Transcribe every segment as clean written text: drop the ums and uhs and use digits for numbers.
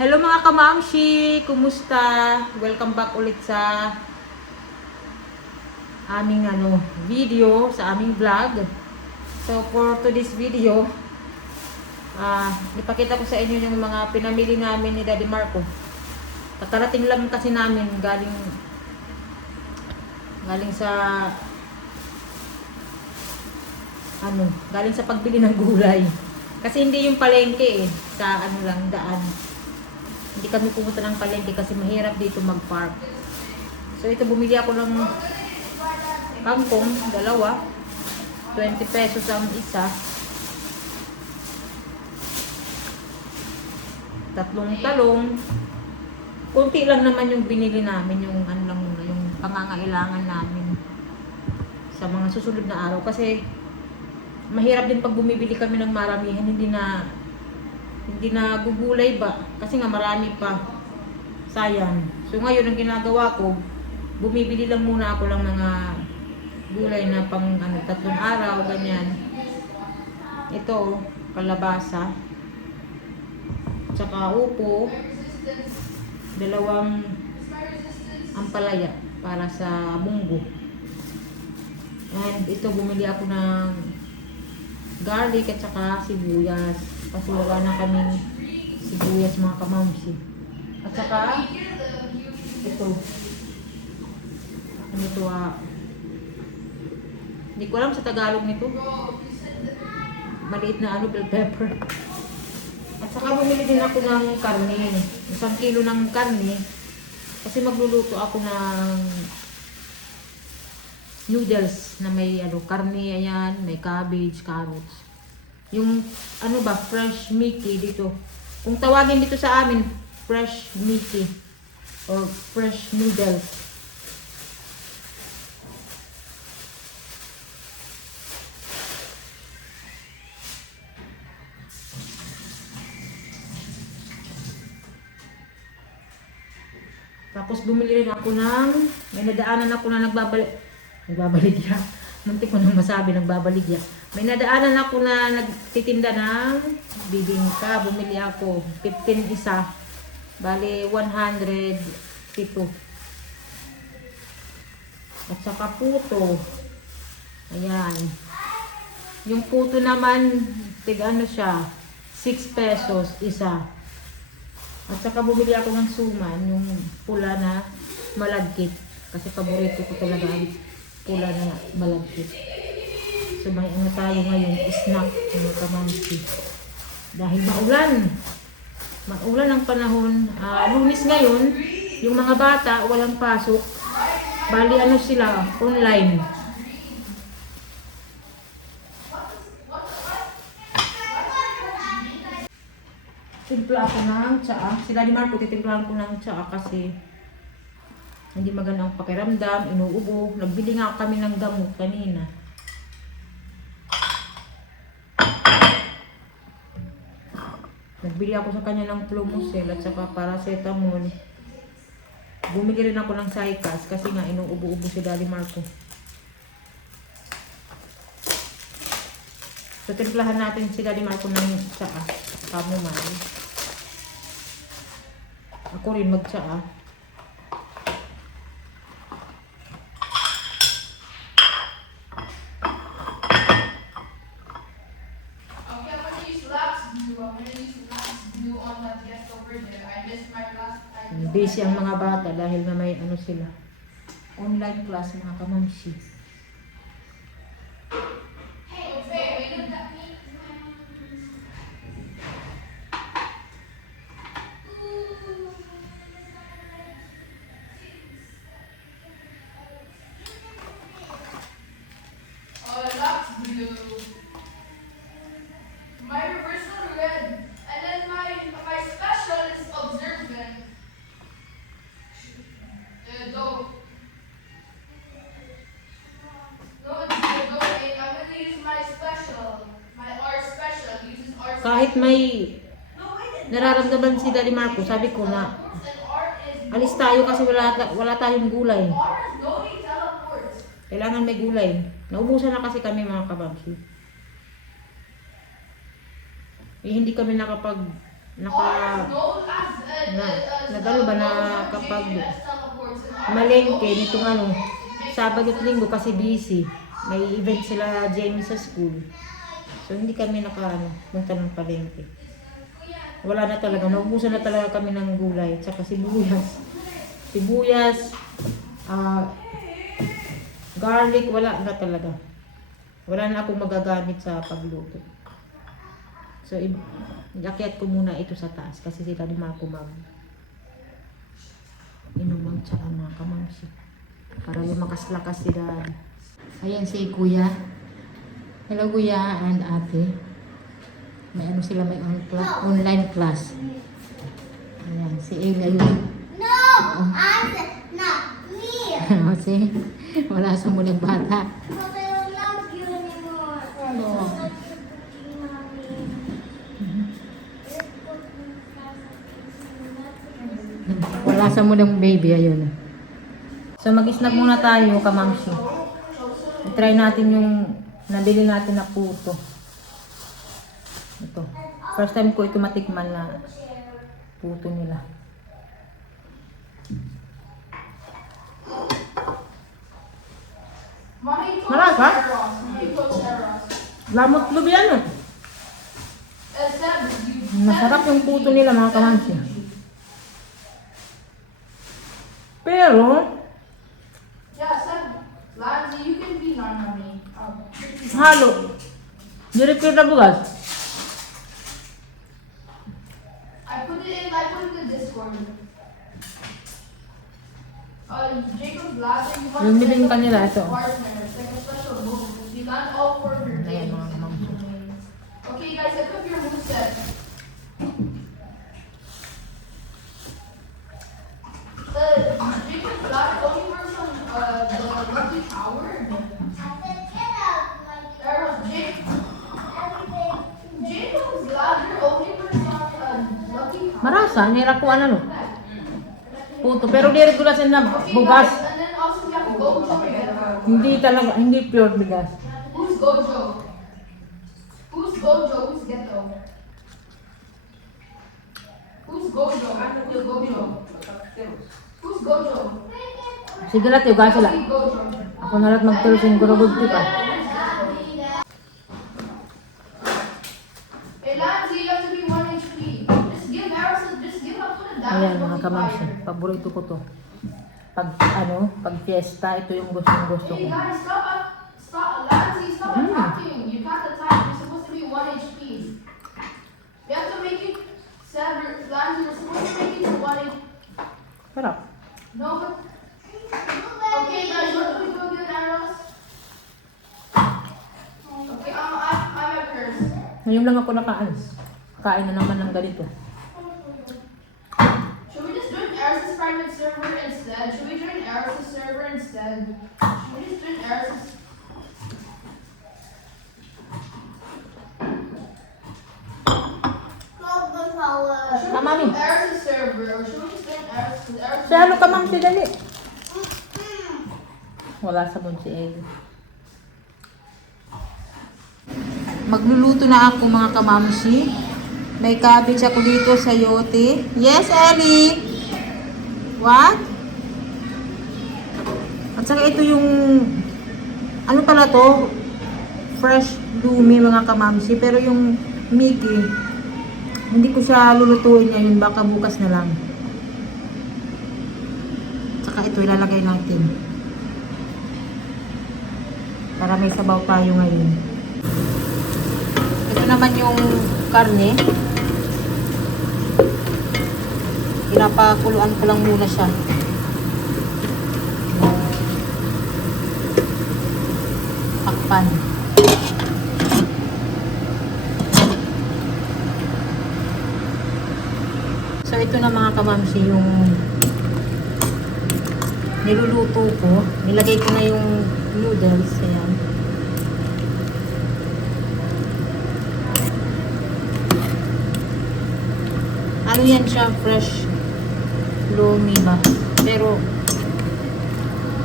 Hello mga kamamshi! Kumusta? Welcome back ulit sa aming video, sa aming vlog. So for today's video, ipakita ko sa inyo yung mga pinamili namin ni Daddy Marco. Kakarating lang kasi namin galing sa galing sa pagbili ng gulay. Kasi hindi yung palengke sa daan. Hindi kami pumunta ng palengke kasi mahirap dito mag-park. So ito, bumili ako ng kangkong, dalawa. 20 pesos ang isa. Tatlong talong. Kunti lang naman yung binili namin, yung yung pangangailangan namin sa mga susunod na araw. Kasi mahirap din pag bumibili kami ng maramihan, hindi na gugulay ba? Kasi nga marami pa. Sayang. So ngayon ang ginagawa ko, bumibili lang muna ako ng mga gulay na pang tatlong araw, ganyan. Ito, kalabasa. Tsaka upo. Dalawang ampalaya para sa munggo. And ito, bumili ako ng garlic at saka sibuyas. Kasi wala na kaming sibuyas mga kamamsi. At saka ito. Ano ito hindi ko alam sa Tagalog nito. Maliit na bell pepper. At saka bumili din ako ng karne. 1 kilo ng karne. Kasi magluluto ako ng noodles na may karne, ayan, may cabbage, carrots. Yung fresh Mickey dito. Kung tawagin dito sa amin, fresh Mickey or fresh noodles. Tapos bumili rin ako may nadaanan ako na nagbabaligya. Muntik ko nang masabi, nagbabaligya. May nadaanan ako na nagtitinda ng bibingka. Bumili ako 15 isa. Bali 100 At saka puto. Ayan. Yung puto naman, siya, 6 pesos isa. At saka bumili ako ng suman, yung pula na malagkit. Kasi paborito ko talaga ang pula na malagkit. So may tayo ngayon, snack, mga kamamsi. Dahil maulan ang panahon. Lunes ngayon, yung mga bata walang pasok. Bali sila, online. Timpla ako ng tsaa. Si Daddy Marco, titimplahan ko ng tsaa kasi hindi magandang pakiramdam, inuubo. Nagbili nga kami ng gamot kanina. Nagbili ako sa kanya ng Flumusel at saka paracetamol. Bumili rin ako ng Cycas kasi nga inuubo-ubo si Daddy Marco. So timplahan natin si Daddy Marco ng tsaa. Chamomile. Ako rin mag-tsaa. Busy ang mga bata dahil na may sila. Online class, mga kamamsi. My reversal red, and then my special is observant. No, it's the I'm gonna use my special. My R special uses R special. Kahit may nararamdaman si Daddy Marco, sabi ko na alis tayo kasi wala tayong gulay. R is no teleports. Kailangan may gulay. Naubusan na kasi kami mga kababsi. Hindi kami Or no last Nagano ba na kapag malengke nitong ano, Sabado at Linggo kasi busy. May event sila Jamie sa school. So hindi kami punta ng palengke. Wala na talaga, naubusan na talaga kami ng gulay, tsaka sibuyas. Sibuyas, garlic, wala na talaga. Wala na akong magagamit sa pagluto. So, iakyat ko muna ito sa taas kasi sila ni Marco inuman tsaka mga kamamsi. Para lumakas-lakas sila. Ayan si Kuya. Hello Kuya and Ate. May ano sila, may online class. Ayan, si Ella yun. No! I said not me! Kasi wala sa mulang bata. But I don't love you anymore. Ano? Wala sa mulang baby, ayun. So mag-snack muna tayo, kamamsi. I-try natin yung nabili natin na puto. Ito. First time ko ito matikman na puto nila. Mommy told Malasa? Eros. Mommy told Eros. Lamot lubi ano? Seb, you Masarap yung puto nila mga kamamsi. Pero, yeah, Seb, Lanzi, you can be non-mommy. halo. Direktor na bugas. I put it in the Discord. Jacob's last and Yung biling kanila, ito. partner. It's like a special move. We land all for her Ayan games. mga kamamsi. Okay, guys, set up your moveset. Jacob's last only works on the lucky tower. Eros, Jacob's ladder only works on lucky tower. Marasa, nirakuan ano? Puto. Pero direktor na Okay, bugas. guys, and then also we have Gojo. Hindi talaga, hindi pure bigas. Who's Gojo? Who's Gojo? Who's Ghetto? Who's Gojo? Who's Gojo? Who's Gojo? Sige lang, tiyo sila. Who's Gojo? Ako na lahat magtulosin ko rugod ko pa. Hey, Lanzi, you have to be 1 HP. Just give up to the down. Ayan mga kamamsi, paborito ko to. Pag fiesta, ito yung gusto Hey ko. guys, stop, Lanzi, stop attacking. You can't attack. You're supposed to be 1 HP. We have to make it 7. Lanzi, we're supposed to make it to 1 HP. Sarap. No, but okay, guys, what do we do again, Eros? Okay, I'm at first. Ngayon lang ako kain na naman ng ganito. Should we just join Eros' private server instead? Should we join Eros' server instead? Should we just join Eros'? Should we Mami. join Eros' server or should we just join Eros'? 'Cause Eros' Sa ano kamamsi, dali. Wala sa si Ellie. Magluluto na ako mga kamamsi. May cabbage ako dito sa yote. Yes, Ellie! What? At saka ito yung ano pala to? Fresh lumi mga kamamsi. Pero yung Mickey, hindi ko siya lulutuin ngayon. Baka bukas na lang. Saka ito ilalagay natin. Para may sabaw tayo ngayon. Ito naman yung karne. Pinapakuluan ko lang muna siya. Takpan. So ito na mga kamamsi yung niluluto ko. Nilagay ko na yung noodles. Ayan. Ano yan siya? Fresh lomi ba? Pero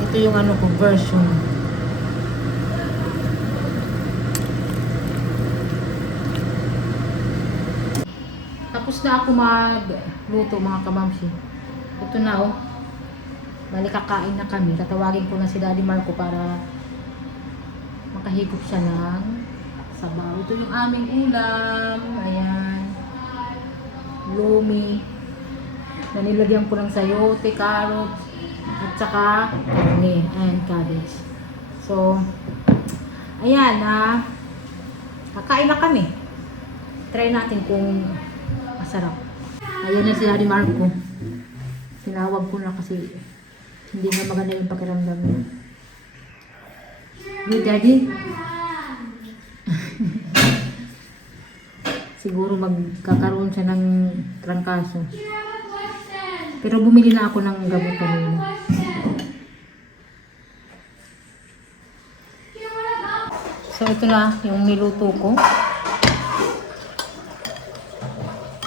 ito yung ano ko, version. Tapos na ako magluto mga kamamsi. Ito na oh. Bali kakain na kami. Tatawagin ko na si Daddy Marco para makahigop siya ng sabaw. Ito yung aming ulam. Ayan. Lumi. Na nilagyan ko ng sayote, carrots, at saka karne and cabbage. So, ayan kakain na kami. Try natin kung masarap. Ayan na si Daddy Marco. Tinawag ko na kasi hindi na maganda yung pakiramdam niya. Good, Daddy? Siguro magkakaroon siya ng trangkaso. Pero bumili na ako ng gamot kanina. So ito na yung niluto ko.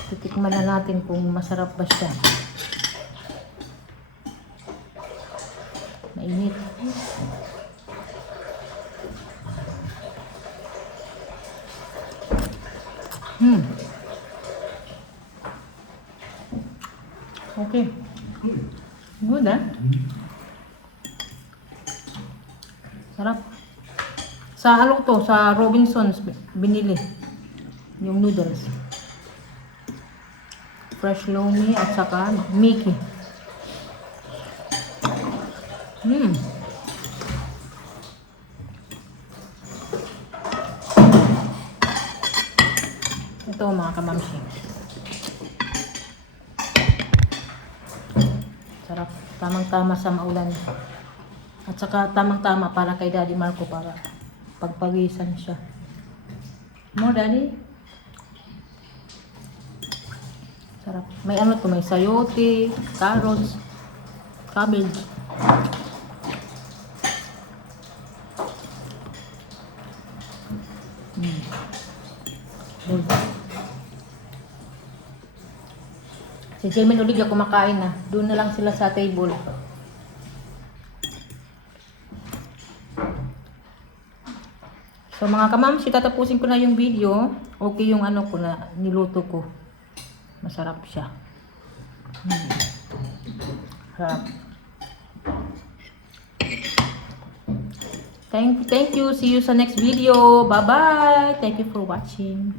Titikman na natin kung masarap ba siya. Mainit. Okay. Good, ah? Sarap. Sa ano to? Sa Robinsons binili. Yung noodles. Fresh lomi at saka Mickey. Ito mga kamamsi. Sarap. Tamang-tama sa maulan. At saka tamang-tama para kay Daddy Marco para pagpawisan siya. Mo, Daddy? Sarap. May ano to, may sayote, carrots, cabbage. Good. Si Jamie and Olivia kumakain na. Doon na lang sila sa table. So mga kamamsi, tatapusin ko na yung video. Okay yung ano ko na niluto ko. Masarap siya. Sarap. Thank you. See you sa next video. Bye-bye. Thank you for watching.